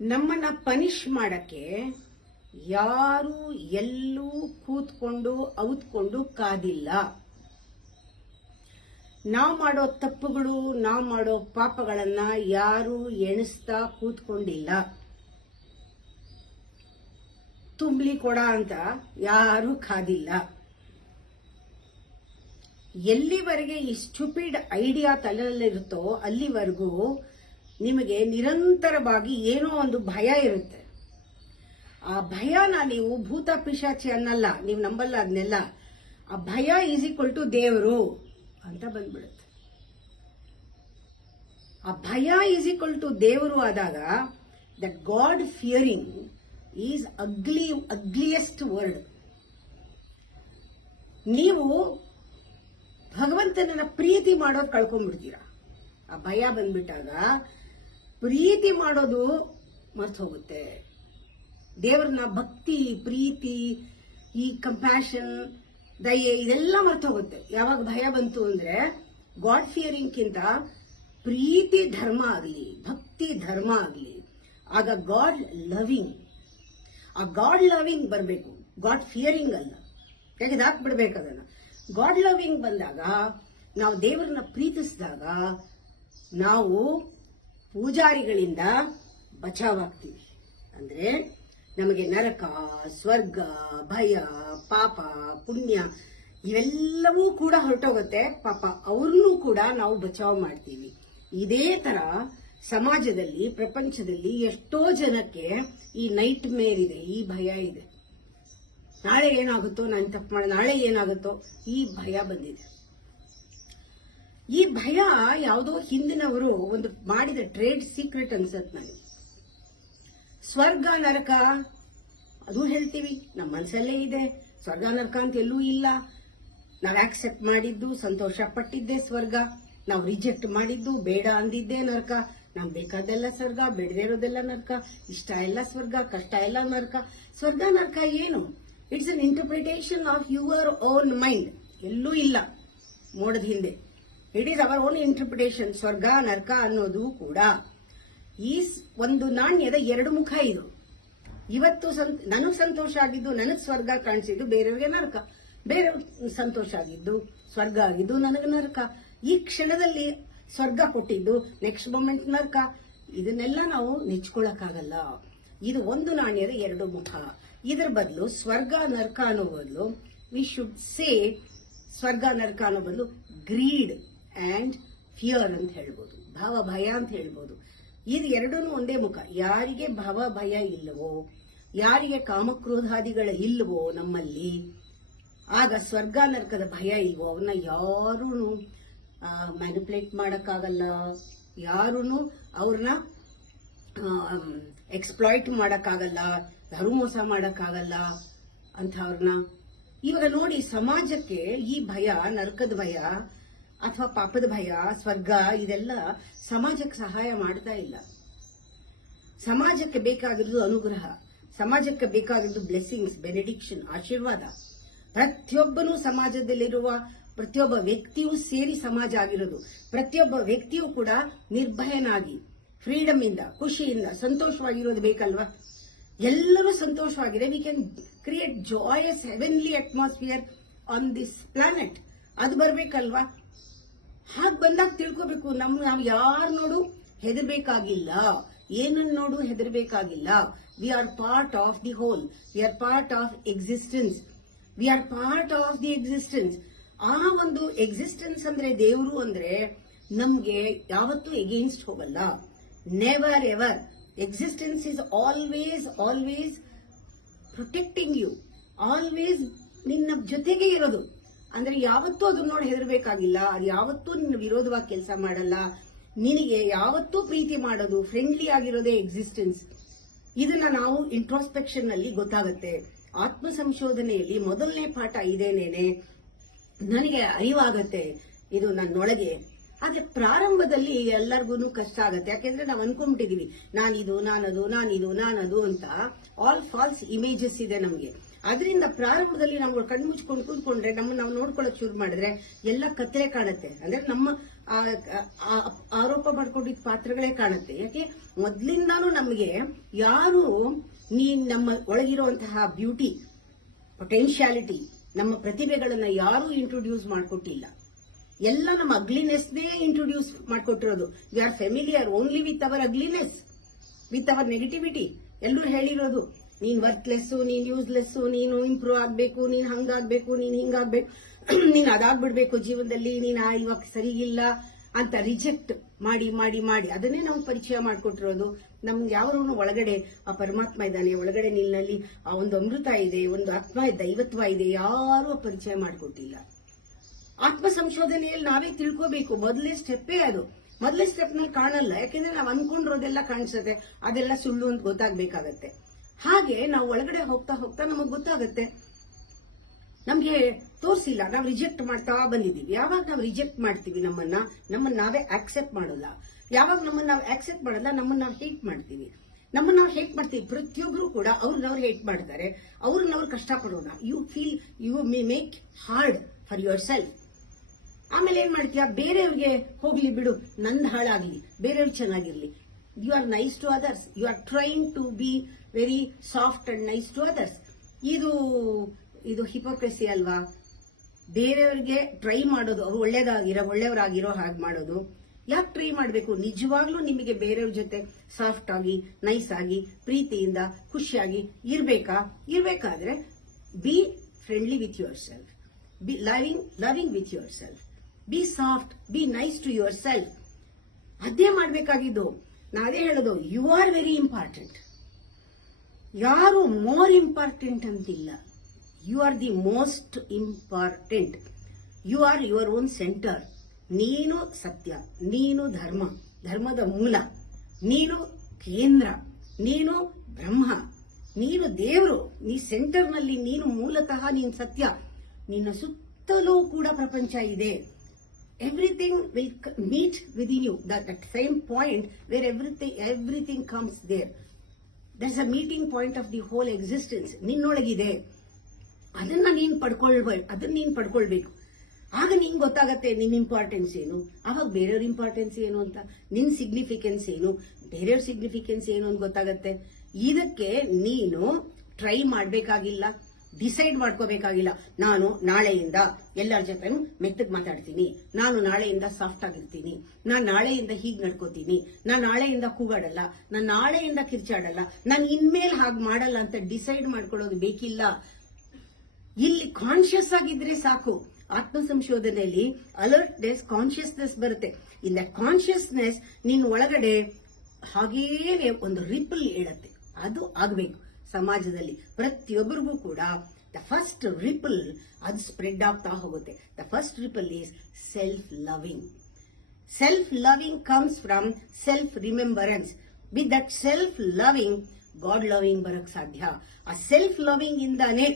ನಮ್ಮನ್ನ ಪನಿಷ್ ಮಾಡಕ್ಕೆ ಯಾರು ಎಲ್ಲೂ ಕೂತ್ಕೊಂಡು ಔತ್ಕೊಂಡು ಕಾದಿಲ್ಲ. ನಾವು ಮಾಡೋ ತಪ್ಪುಗಳು, ನಾವು ಮಾಡೋ ಪಾಪಗಳನ್ನ ಯಾರು ಎಣಿಸ್ತಾ ಕೂತ್ಕೊಂಡಿಲ್ಲ. ತುಂಬಲಿ ಕೊಡ ಅಂತ ಯಾರು ಕಾದಿಲ್ಲ. ಎಲ್ಲಿವರೆಗೆ ಈ ಸ್ಟುಪಿಡ್ ಐಡಿಯಾ ತಲೆಯಲ್ಲಿರುತ್ತೋ ಅಲ್ಲಿವರೆಗೂ ನಿಮಗೆ ನಿರಂತರವಾಗಿ ಏನೋ ಒಂದು ಭಯ ಇರುತ್ತೆ. ಆ ಭಯನ ನೀವು ಭೂತ ಪಿಶಾಚಿ ಅನ್ನಲ್ಲ, ನೀವು ನಂಬಲ್ಲ ಅದನ್ನೆಲ್ಲ. ಆ ಭಯ ಈಸ್ ಈಕ್ವಲ್ ಟು ದೇವರು ಅಂತ ಬಂದ್ಬಿಡುತ್ತೆ. ಆ ಭಯ ಈಸ್ ಈಕ್ವಲ್ ಟು ದೇವರು ಆದಾಗ that god fearing is ugliest word. ನೀವು ಭಗವಂತನನ್ನ ಪ್ರೀತಿ ಮಾಡೋದು ಕಳ್ಕೊಂಡ್ಬಿಡ್ತೀರಾ. ಆ ಭಯ ಬಂದ್ಬಿಟ್ಟಾಗ ಪ್ರೀತಿ ಮಾಡೋದು ಮರ್ತು ಹೋಗುತ್ತೆ. ದೇವರನ್ನ ಭಕ್ತಿ, ಪ್ರೀತಿ, ಈ ಕಂಪ್ಯಾಷನ್, ದಯೆ ಇದೆಲ್ಲ ಮರ್ತು ಹೋಗುತ್ತೆ. ಯಾವಾಗ ಭಯ ಬಂತು ಅಂದ್ರೆ ಗಾಡ್ ಫಿಯರಿಂಗ್ಕಿಂತ ಪ್ರೀತಿ ಧರ್ಮ ಆಗಲಿ, ಭಕ್ತಿ ಧರ್ಮ ಆಗಲಿ, ಆಗ ಗಾಡ್ ಲವಿಂಗ್, ಆ ಗಾಡ್ ಲವಿಂಗ್ ಬರಬೇಕು, ಗಾಡ್ ಫಿಯರಿಂಗ್ ಅಲ್ಲ. ತೆಗೆದಾಕ್ಬಿಡ್ಬೇಕು ಅದನ್ನ. ಗಾಡ್ ಲವಿಂಗ್ ಬಂದಾಗ, ನಾವು ದೇವರನ್ನ ಪ್ರೀತಿಸಿದಾಗ ನಾವು ಪೂಜಾರಿಗಳಿಂದ ಬಚಾವಾಗ್ತೀವಿ. ಅಂದ್ರೆ ನಮಗೆ ನರಕ, ಸ್ವರ್ಗ, ಭಯ, ಪಾಪ, ಪುಣ್ಯ ಇವೆಲ್ಲವೂ ಕೂಡ ಹೊರಟೋಗುತ್ತೆ. ಪಾಪ ಅವ್ರನ್ನೂ ಕೂಡ ನಾವು ಬಚಾವ್ ಮಾಡ್ತೀವಿ. ಇದೇ ತರ ಸಮಾಜದಲ್ಲಿ, ಪ್ರಪಂಚದಲ್ಲಿ ಎಷ್ಟೋ ಜನಕ್ಕೆ ಈ ನೈಟ್ ಮೇರ್ ಇದೆ, ಈ ಭಯ ಇದೆ. ನಾಳೆ ಏನಾಗುತ್ತೋ, ನಾನು ತಪ್ಪು ಮಾಡಿ ನಾಳೆ ಏನಾಗುತ್ತೋ, ಈ ಭಯ ಬಂದಿದೆ. ಈ ಭಯ ಯಾವುದೋ ಹಿಂದಿನವರು ಒಂದು ಮಾಡಿದ ಟ್ರೇಡ್ ಸೀಕ್ರೆಟ್ ಅನ್ಸತ್ ನನಗೆ. ಸ್ವರ್ಗ ನರಕ ಅದು ಹೇಳ್ತೀವಿ, ನಮ್ಮ ಮನಸ್ಸಲ್ಲೇ ಇದೆ. ಸ್ವರ್ಗ ನರಕ ಅಂತ ಎಲ್ಲೂ ಇಲ್ಲ. ನಾವು ಆಕ್ಸೆಪ್ಟ್ ಮಾಡಿದ್ದು, ಸಂತೋಷ ಪಟ್ಟಿದ್ದೆ ಸ್ವರ್ಗ. ನಾವು ರಿಜೆಕ್ಟ್ ಮಾಡಿದ್ದು, ಬೇಡ ಅಂದಿದ್ದೆ ನರಕ. ನಮ್ಗೆ ಬೇಕಾದೆಲ್ಲ ಸ್ವರ್ಗ, ಬೇಡದೇ ಇರೋದೆಲ್ಲ ನರಕ. ಇಷ್ಟ ಎಲ್ಲ ಸ್ವರ್ಗ, ಕಷ್ಟ ಎಲ್ಲ ನರಕ. ಸ್ವರ್ಗ ನರಕ ಏನು? It's an interpretation of your own mind. ಎಲ್ಲೂ ಇಲ್ಲ ಮೋಡದ ಹಿಂದೆ. It is our own interpretation. ಸ್ವರ್ಗ ನರಕ ಅನ್ನೋದು ಕೂಡ ಈ ಒಂದು ನಾಣ್ಯದ ಎರಡು ಮುಖ ಇದು. ಇವತ್ತು ನನಗ್ ಸಂತೋಷ ಆಗಿದ್ದು, ನನಗ್ ಸ್ವರ್ಗ ಕಾಣಿಸಿದ್ದು, ಬೇರೆಯವ್ರಿಗೆ ನರಕ. ಬೇರೆ ಸಂತೋಷ ಆಗಿದ್ದು, ಸ್ವರ್ಗ ಆಗಿದ್ದು, ನನಗೆ ನರಕ. ಈ ಕ್ಷಣದಲ್ಲಿ ಸ್ವರ್ಗ ಕೊಟ್ಟಿದ್ದು, ನೆಕ್ಸ್ಟ್ ಮೊಮೆಂಟ್ ನರಕ. ಇದನ್ನೆಲ್ಲ ನಾವು ನೆಚ್ಕೊಳಕ್ಕಾಗಲ್ಲ. ಇದು ಒಂದು ನಾಣ್ಯದ ಎರಡು ಮುಖ. ಇದರ ಬದಲು ಸ್ವರ್ಗ ನರಕ ಅನ್ನೋ ಬದಲು ವಿ ಶುಡ್ ಸೇ, ಸ್ವರ್ಗ ನರಕ ಅನ್ನೋ ಬದಲು ಗ್ರೀಡ್ ಅಂಡ್ ಫಿಯರ್ ಅಂತ ಹೇಳ್ಬೋದು, ಭಾವ ಭಯ ಅಂತ ಹೇಳ್ಬೋದು. ಇದು ಎರಡೂ ಒಂದೇ ಮುಖ. ಯಾರಿಗೆ ಭಾವ ಭಯ ಇಲ್ಲವೋ, ಯಾರಿಗೆ ಕಾಮಕ್ರೋಧಾದಿಗಳ ಇಲ್ಲವೋ ನಮ್ಮಲ್ಲಿ, ಆಗ ಸ್ವರ್ಗ ನರಕದ ಭಯ ಇಲ್ವೋ ಅವನ್ನ ಯಾರೂ ಮ್ಯಾನಿಪುಲೇಟ್ ಮಾಡಕ್ಕಾಗಲ್ಲ. ಯಾರೂ ಅವ್ರನ್ನ ಎಕ್ಸ್ಪ್ಲಾಯ್ಟ್ ಮಾಡಕ್ಕಾಗಲ್ಲ, ಧರ್ಮೋಸ ಮಾಡಕ್ಕಾಗಲ್ಲ ಅಂತ ಅವ್ರನ್ನ. ಇವಾಗ ನೋಡಿ, ಸಮಾಜಕ್ಕೆ ಈ ಭಯ, ನರಕದ ಭಯ ಅಥವಾ ಪಾಪದ ಭಯ, ಸ್ವರ್ಗ ಇದೆಲ್ಲ ಸಮಾಜಕ್ಕೆ ಸಹಾಯ ಮಾಡ್ತಾ ಇಲ್ಲ. ಸಮಾಜಕ್ಕೆ ಬೇಕಾಗಿರೋದು ಅನುಗ್ರಹ, ಸಮಾಜಕ್ಕೆ ಬೇಕಾಗಿರೋದು ಬ್ಲೆಸ್ಸಿಂಗ್ಸ್, ಬೆನೆಡಿಕ್ಷನ್, ಆಶೀರ್ವಾದ. ಪ್ರತಿಯೊಬ್ಬನೂ ಸಮಾಜದಲ್ಲಿರುವ ಪ್ರತಿಯೊಬ್ಬ ವ್ಯಕ್ತಿಯೂ ಸೇರಿ ಸಮಾಜ ಆಗಿರೋದು. ಪ್ರತಿಯೊಬ್ಬ ವ್ಯಕ್ತಿಯೂ ಕೂಡ ನಿರ್ಭಯನಾಗಿ, ಫ್ರೀಡಮ್ ಇಂದ, ಖುಷಿಯಿಂದ, ಸಂತೋಷವಾಗಿರೋದು ಬೇಕಲ್ವಾ? ಎಲ್ಲರೂ ಸಂತೋಷವಾಗಿದೆ. We can create joyous heavenly atmosphere on this planet. ಅದು ಬರ್ಬೇಕಲ್ವಾ? ಹಾಗೆ ಬಂದಾಗ ತಿಳ್ಕೋಬೇಕು, ನಾವು ಯಾರು ನೋಡು ಹೆದರ್ಬೇಕಾಗಿಲ್ಲ, ಏನನ್ನು ನೋಡು ಹೆದರ್ಬೇಕಾಗಿಲ್ಲ. We are part of the whole, we are part of existence, we are part of the existence. ಆ ಒಂದು ಎಕ್ಸಿಸ್ಟೆನ್ಸ್ ಅಂದ್ರೆ, ದೇವರು ಅಂದ್ರೆ ನಮ್ಗೆ ಯಾವತ್ತೂ ಎಗೇನ್ಸ್ಟ್ ಹೋಗಲ್ಲ. Never ever. Existence is always protecting you, always ನಿನ್ನ ಜೊತೆಗೆ ಇರೋದು. ಅಂದ್ರೆ ಯಾವತ್ತೂ ಅದನ್ನ ನೋಡಿ ಹೆದರ್ಬೇಕಾಗಿಲ್ಲ. ಅದು ಯಾವತ್ತೂ ನಿನ್ನ ವಿರೋಧವಾಗಿ ಕೆಲಸ ಮಾಡಲ್ಲ. ನಿನಗೆ ಯಾವತ್ತೂ ಪ್ರೀತಿ ಮಾಡೋದು, ಫ್ರೆಂಡ್ಲಿ ಆಗಿರೋದೇ ಎಕ್ಸಿಸ್ಟೆನ್ಸ್. ಇದನ್ನ ನಾವು ಇಂಟ್ರೋಸ್ಪೆಕ್ಷನ್ ನಲ್ಲಿ ಗೊತ್ತಾಗುತ್ತೆ. ಆತ್ಮ ಸಂಶೋಧನೆಯಲ್ಲಿ ಮೊದಲನೇ ಪಾಠ ಇದೇನೇನೆ ನನಗೆ ಅರಿವಾಗತ್ತೆ, ಇದು ನನ್ನೊಳಗೆ. ಆದ್ರೆ ಪ್ರಾರಂಭದಲ್ಲಿ ಎಲ್ಲರಿಗೂ ಕಷ್ಟ ಆಗತ್ತೆ. ಯಾಕೆಂದ್ರೆ ನಾವು ಅನ್ಕೊಂಡ್ಬಿಟ್ಟಿದೀವಿ, ನಾನಿದು, ನಾನದು, ನಾನಿದು, ನಾನದು ಅಂತ. ಆಲ್ ಫಾಲ್ಸ್ ಇಮೇಜಸ್ ಇದೆ ನಮಗೆ. ಅದರಿಂದ ಪ್ರಾರಂಭದಲ್ಲಿ ನಾವು ಕಣ್ಮುಚ್ಕೊಂಡು ಕೂತ್ಕೊಂಡ್ರೆ ನಮ್ಮನ್ನ ನಾವು ನೋಡ್ಕೊಳ್ಳೋಕೆ ಶುರು ಮಾಡಿದ್ರೆ ಎಲ್ಲ ಕತ್ತಲೆ ಕಾಣುತ್ತೆ. ಅಂದ್ರೆ ನಮ್ಮ ಆರೋಪ ಮಾಡ್ಕೊಂಡಿದ್ದ ಪಾತ್ರಗಳೇ ಕಾಣುತ್ತೆ. ಯಾಕೆ ಮೊದ್ಲಿಂದಾನು ನಮಗೆ ಯಾರು ನಮ್ಮ ಒಳಗಿರುವಂತಹ ಬ್ಯೂಟಿ, ಪೊಟೆನ್ಶಿಯಾಲಿಟಿ, ನಮ್ಮ ಪ್ರತಿಭೆಗಳನ್ನ ಯಾರು ಇಂಟ್ರೊಡ್ಯೂಸ್ ಮಾಡಿಕೊಟ್ಟಿಲ್ಲ. ಎಲ್ಲ ನಮ್ಮ ಅಗ್ಲಿನೆಸ್ನೇ ಇಂಟ್ರೊಡ್ಯೂಸ್ ಮಾಡಿಕೊಟ್ಟಿರೋದು. We are familiar only with our ugliness, with our negativity. ಎಲ್ಲರೂ ಹೇಳಿರೋದು ನೀನ್ ವರ್ತ್ಲೆಸ್, ನೀನ್ ಯೂಸ್ಲೆಸ್, ನೀನು ಇಂಪ್ರೂವ್ ಆಗ್ಬೇಕು, ನೀನ್ ಹಂಗಾಗ್ಬೇಕು, ನೀನ್ ಹಿಂಗಾಗ್ಬೇಕು, ನೀನ್ ಅದಾಗ್ಬಿಡ್ಬೇಕು ಜೀವನದಲ್ಲಿ, ನೀನ್ ಇವಾಗ ಸರಿಗಿಲ್ಲ ಅಂತ ರಿಜೆಕ್ಟ್ ಮಾಡಿ ಮಾಡಿ ಮಾಡಿ ಅದನ್ನೇ ನಾವು ಪರಿಚಯ ಮಾಡಿಕೊಟ್ಟಿರೋದು. ನಮ್ಗೆ ಯಾರು ಒಳಗಡೆ ಆ ಪರಮಾತ್ಮ ಇದ್ದಾನೆ, ಒಳಗಡೆ ನಿನ್ನಲ್ಲಿ ಆ ಒಂದು ಅಮೃತ ಇದೆ, ಒಂದು ಆತ್ಮ ದೈವತ್ವ ಇದೆ, ಯಾರೂ ಪರಿಚಯ ಮಾಡಿಕೊಟ್ಟಿಲ್ಲ. ಆತ್ಮ ಸಂಶೋಧನೆಯಲ್ಲಿ ನಾವೇ ತಿಳ್ಕೋಬೇಕು. ಮೊದಲೇ ಸ್ಟೆಪ್ಪೇ ಅದು. ಮೊದಲೇ ಸ್ಟೆಪ್ ನಲ್ಲಿ ಕಾಣಲ್ಲ, ಯಾಕೆಂದ್ರೆ ನಾವು ಅನ್ಕೊಂಡಿರೋದೆಲ್ಲ ಕಾಣಿಸುತ್ತೆ, ಅದೆಲ್ಲ ಸುಳ್ಳು ಅಂತ ಗೊತ್ತಾಗ್ಬೇಕಾಗತ್ತೆ. ಹಾಗೆ ನಾವು ಒಳಗಡೆ ಹೋಗ್ತಾ ಹೋಗ್ತಾ ನಮಗ್ ಗೊತ್ತಾಗತ್ತೆ. ನಮ್ಗೆ ತೋರಿಸಿಲ್ಲ, ನಾವು ರಿಜೆಕ್ಟ್ ಮಾಡ್ತಾ ಬಂದಿದ್ದೀವಿ. ಯಾವಾಗ ನಾವು ರಿಜೆಕ್ಟ್ ಮಾಡ್ತೀವಿ ನಮ್ಮನ್ನ ನಾವೇ ಆಕ್ಸೆಪ್ಟ್ ಮಾಡೋಲ್ಲ. ಯಾವಾಗ ನಮ್ಮನ್ನ ನಾವು ಆಕ್ಸೆಪ್ಟ್ ಮಾಡಲ್ಲ, ನಮ್ಮನ್ನ ನಾವು ಹೇಟ್ ಮಾಡ್ತೀವಿ. ನಮ್ಮನ್ನ ನಾವು ಹೇಟ್ ಮಾಡ್ತೀವಿ. ಪ್ರತಿಯೊಬ್ರು ಕೂಡ ಅವ್ರನ್ನವ್ರು ಹೇಟ್ ಮಾಡ್ತಾರೆ, ಅವ್ರನ್ನವ್ರು ಕಷ್ಟ ಪಡೋಣ. You make hard for yourself. ಆಮೇಲೆ ಏನ್ ಮಾಡ್ತೀಯ, ಬೇರೆಯವ್ರಿಗೆ ಹೋಗ್ಲಿ ಬಿಡು, ನಂದು ಹಾಳಾಗ್ಲಿ, ಬೇರೆಯವ್ರು ಚೆನ್ನಾಗಿರ್ಲಿ. You are nice to others, you are trying to be very soft and nice to others. ಇದು ಹಿಪೋಕ್ರೆಸಿ ಅಲ್ವಾ? ಬೇರೆಯವ್ರಿಗೆ ಟ್ರೈ ಮಾಡೋದು, ಅವ್ರು ಒಳ್ಳೆಯವರಾಗಿರೋ ಹಾಗೆ ಮಾಡೋದು. ಯಾಕೆ ಟ್ರೈ ಮಾಡಬೇಕು? ನಿಜವಾಗ್ಲೂ ನಿಮಗೆ ಬೇರೆಯವ್ರ ಜೊತೆ ಸಾಫ್ಟ್ ಆಗಿ, ನೈಸ್ ಆಗಿ, ಪ್ರೀತಿಯಿಂದ, ಖುಷಿಯಾಗಿ ಇರ್ಬೇಕಾದ್ರೆ be friendly with yourself, be loving with yourself, be soft, be nice to yourself. ಅದೇ ಮಾಡ್ಬೇಕಾಗಿದ್ದು. ನಾನೇ ಹೇಳೋದು, ಯು ಆರ್ ವೆರಿ ಇಂಪಾರ್ಟೆಂಟ್. ಯಾರು ಮೋರ್ ಇಂಪಾರ್ಟೆಂಟ್ ಅಂತಿಲ್ಲ. You are the most important. You are your own centre. ನೀನು ಸತ್ಯ, ನೀನು ಧರ್ಮದ ಮೂಲ, ನೀನು ಕೇಂದ್ರ, ನೀನು ಬ್ರಹ್ಮ, ನೀನು ದೇವರು. ನೀ ಸೆಂಟರ್ನಲ್ಲಿ ನೀನು ಮೂಲತಃ ನೀನು ಸತ್ಯ. ನಿನ್ನ ಸುತ್ತಲೂ ಕೂಡ ಪ್ರಪಂಚ ಇದೆ. Everything will meet within you. That same point where everything comes there. That's a meeting point of the whole existence ನಿನ್ನೊಳಗಿದೆ. ಅದನ್ನ ನೀನ್ ಪಡ್ಕೊಳ್ಬೇಕು. ಆಗ ನಿಂಗೆ ಗೊತ್ತಾಗತ್ತೆ ನಿನ್ ಇಂಪಾರ್ಟೆನ್ಸ್ ಏನು, ಆವಾಗ ಬೇರೆಯವ್ರ ಇಂಪಾರ್ಟೆನ್ಸ್ ಏನು ಅಂತ, ನಿನ್ ಸಿಗ್ನಿಫಿಕೆನ್ಸ್ ಏನು, ಬೇರೆಯವ್ರ ಸಿಗ್ನಿಫಿಕೆನ್ಸ್ ಏನು ಅಂತ ಗೊತ್ತಾಗತ್ತೆ. ಇದಕ್ಕೆ ನೀನು ಟ್ರೈ ಮಾಡಬೇಕಾಗಿಲ್ಲ, ಡಿಸೈಡ್ ಮಾಡ್ಕೋಬೇಕಾಗಿಲ್ಲ. ನಾನು ನಾಳೆಯಿಂದ ಎಲ್ಲರ ಜೊತೆ ಮೆತ್ತಗ್ ಮಾತಾಡ್ತೀನಿ, ನಾನು ನಾಳೆಯಿಂದ ಸಾಫ್ಟ್ ಆಗಿರ್ತೀನಿ, ನಾನು ನಾಳೆಯಿಂದ ಹೀಗ್ ನಡ್ಕೋತೀನಿ, ನಾನು ನಾಳೆಯಿಂದ ಕೂಗಾಡಲ್ಲ, ನಾನು ನಾಳೆಯಿಂದ ಕಿರ್ಚಾಡಲ್ಲ, ನಾನು ಇನ್ಮೇಲೆ ಹಾಗೆ ಮಾಡಲ್ಲ ಅಂತ ಡಿಸೈಡ್ ಮಾಡ್ಕೊಳ್ಳೋದು ಬೇಕಿಲ್ಲ. ಇಲ್ಲಿ ಕಾನ್ಶಿಯಸ್ ಆಗಿದ್ರೆ ಸಾಕು. ಆತ್ಮ ಸಂಶೋಧನೆಯಲ್ಲಿ ಅಲರ್ಟ್ನೆಸ್, ಕಾನ್ಶಿಯಸ್ನೆಸ್ ಬರುತ್ತೆ. ಇನ್ ದ ಕಾನ್ಶಿಯಸ್ನೆಸ್ ನಿನ್ನ ಒಳಗಡೆ ಹಾಗೇನೆ ಒಂದು ರಿಪಲ್ ಹೇಳುತ್ತೆ. ಅದು ಆಗಬೇಕು ಸಮಾಜದಲ್ಲಿ ಪ್ರತಿಯೊಬ್ಬರಿಗೂ ಕೂಡ. ದ ಫಸ್ಟ್ ರಿಪಲ್ ಅದು ಸ್ಪ್ರೆಡ್ ಆಗ್ತಾ ಹೋಗುತ್ತೆ. The first ripple is self loving. Self loving comes from self remembrance. With that self loving god loving ಬರಕ್ ಸಾಧ್ಯ. ಆ ಸೆಲ್ಫ್ ಲವಿಂಗ್ ಇಂದಾನೆ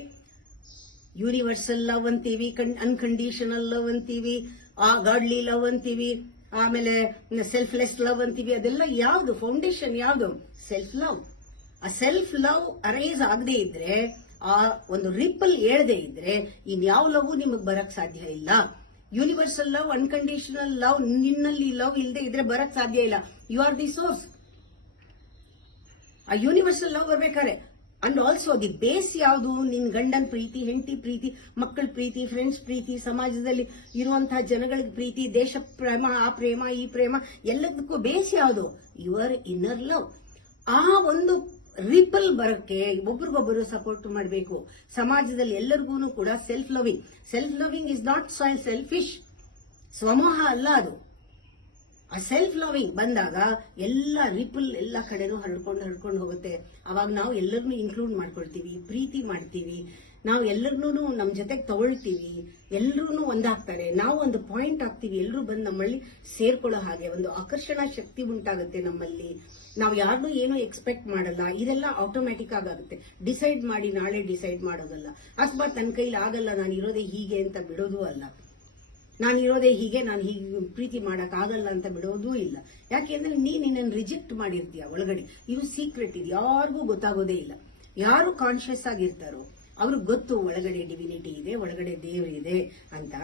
ಯೂನಿವರ್ಸಲ್ ಲವ್ ಅಂತೀವಿ, ಅನ್ಕಂಡೀಷನಲ್ ಲವ್ ಅಂತೀವಿ, ಗಾಡ್ಲಿ ಲವ್ ಅಂತೀವಿ, ಆಮೇಲೆ ಸೆಲ್ಫ್ಲೆಸ್ ಲವ್ ಅಂತೀವಿ. ಅದೆಲ್ಲ ಯಾವುದು ಫೌಂಡೇಶನ್? ಯಾವುದು? Self love. ಆ ಸೆಲ್ಫ್ ಲವ್ ಅರೈಸ್ ಆಗದೆ ಇದ್ರೆ, ಆ ಒಂದು ರಿಪಲ್ ಏಳದೆ ಇದ್ರೆ ಇನ್ಯಾವ ಲವ್ ನಿಮಗೆ ಬರಕ್ ಸಾಧ್ಯ ಇಲ್ಲ. ಯೂನಿವರ್ಸಲ್ ಲವ್, ಅನ್ಕಂಡೀಷನಲ್ ಲವ್, ನಿನ್ನಲ್ಲಿ ಲವ್ ಇಲ್ಲದೆ ಇದ್ರೆ ಬರಕ್ ಸಾಧ್ಯ ಇಲ್ಲ. You are the source. ಆ ಯೂನಿವರ್ಸಲ್ ಲವ್ ಬರ್ಬೇಕಾದ್ರೆ ಅಂಡ್ ಆಲ್ಸೋ ದಿ ಬೇಸ್ ಯಾವುದು? ನಿನ್ ಗಂಡನ್ ಪ್ರೀತಿ, ಹೆಂಡತಿ ಪ್ರೀತಿ, ಮಕ್ಕಳ ಪ್ರೀತಿ, ಫ್ರೆಂಡ್ಸ್ ಪ್ರೀತಿ, ಸಮಾಜದಲ್ಲಿ ಇರುವಂತಹ ಜನಗಳಿಗೆ ಪ್ರೀತಿ, ದೇಶ ಪ್ರೇಮ, ಆ ಪ್ರೇಮ, ಈ ಪ್ರೇಮ, ಎಲ್ಲದಕ್ಕೂ ಬೇಸ್ ಯಾವುದು? Your inner love. ಆ ಒಂದು ರಿಪಲ್ ಬರಕ್ಕೆ ಒಬ್ರಿಗೊಬ್ಬರು ಸಪೋರ್ಟ್ ಮಾಡಬೇಕು. ಸಮಾಜದಲ್ಲಿ ಎಲ್ಲರಿಗೂ ಕೂಡ self loving is not selfish. ಸ್ವಮೋಹ ಅಲ್ಲ ಅದು. ಆ ಸೆಲ್ಫ್ ಲವಿಂಗ್ ಬಂದಾಗ ಎಲ್ಲ ರಿಪಲ್ ಎಲ್ಲ ಕಡೆನೂ ಹರಡ್ಕೊಂಡು ಹೋಗುತ್ತೆ. ಅವಾಗ ನಾವು ಎಲ್ಲರನ್ನೂ ಇನ್ಕ್ಲೂಡ್ ಮಾಡ್ಕೊಳ್ತೀವಿ, ಪ್ರೀತಿ ಮಾಡ್ತೀವಿ, ನಾವು ಎಲ್ಲರನ್ನೂ ನಮ್ಮ ಜೊತೆಗೆ ತಗೊಳ್ತೀವಿ, ಎಲ್ಲರೂ ಒಂದಾಗ್ತಾರೆ, ನಾವು ಒಂದು ಪಾಯಿಂಟ್ ಆಗ್ತೀವಿ, ಎಲ್ಲರೂ ಬಂದು ನಮ್ಮಲ್ಲಿ ಸೇರ್ಕೊಳ್ಳೋ ಹಾಗೆ ಒಂದು ಆಕರ್ಷಣಾ ಶಕ್ತಿ ಉಂಟಾಗುತ್ತೆ ನಮ್ಮಲ್ಲಿ. ನಾವು ಯಾರನ್ನೂ ಏನೂ ಎಕ್ಸ್ಪೆಕ್ಟ್ ಮಾಡಲ್ಲ. ಇದೆಲ್ಲ ಆಟೋಮ್ಯಾಟಿಕ್ ಆಗುತ್ತೆ. ಡಿಸೈಡ್ ಮಾಡಿ ನಾಳೆ ಡಿಸೈಡ್ ಮಾಡೋದಲ್ಲ. ಅಥವಾ ತನ್ನ ಕೈಲಿ ಆಗಲ್ಲ, ನಾನು ಇರೋದೇ ಹೀಗೆ ಅಂತ ಬಿಡೋದು ಅಲ್ಲ. ನಾನು ಇರೋದೇ ಹೀಗೆ, ನಾನು ಹೀಗೆ ಪ್ರೀತಿ ಮಾಡಕ್ ಆಗಲ್ಲ ಅಂತ ಬಿಡೋದೂ ಇಲ್ಲ. ಯಾಕೆಂದ್ರೆ ನಿನ್ನನ್ನು ರಿಜೆಕ್ಟ್ ಮಾಡಿರ್ತೀಯ ಒಳಗಡೆ. ಇದು ಸೀಕ್ರೆಟ್, ಇದು ಯಾರಿಗೂ ಗೊತ್ತಾಗೋದೇ ಇಲ್ಲ. ಯಾರು ಕಾನ್ಶಿಯಸ್ ಆಗಿರ್ತಾರೋ ಅವ್ರಿಗೆ ಗೊತ್ತು ಒಳಗಡೆ ಡಿವಿನಿಟಿ ಇದೆ, ಒಳಗಡೆ ದೇವರಿದೆ ಅಂತ.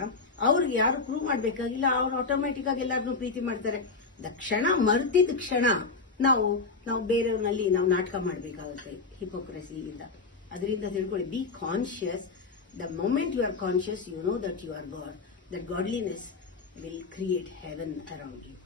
ಅವ್ರಿಗೆ ಯಾರು ಪ್ರೂವ್ ಮಾಡ್ಬೇಕಾಗಿಲ್ಲ, ಅವ್ರು ಆಟೋಮ್ಯಾಟಿಕ್ ಆಗಿ ಎಲ್ಲಾರನ್ನೂ ಪ್ರೀತಿ ಮಾಡ್ತಾರೆ. ಕ್ಷಣ ಮರ್ತಿದ್ದ ಕ್ಷಣ ನಾವು ಬೇರೆಯವ್ರಲ್ಲಿ ನಾವು ನಾಟಕ ಮಾಡಬೇಕಾಗುತ್ತೆ ಹಿಪೋಕ್ರಸಿಯಿಂದ. ಅದರಿಂದ ತಿಳ್ಕೊಳ್ಳಿ, be conscious. The moment you are conscious, you know that you are God. That godliness will create heaven around you.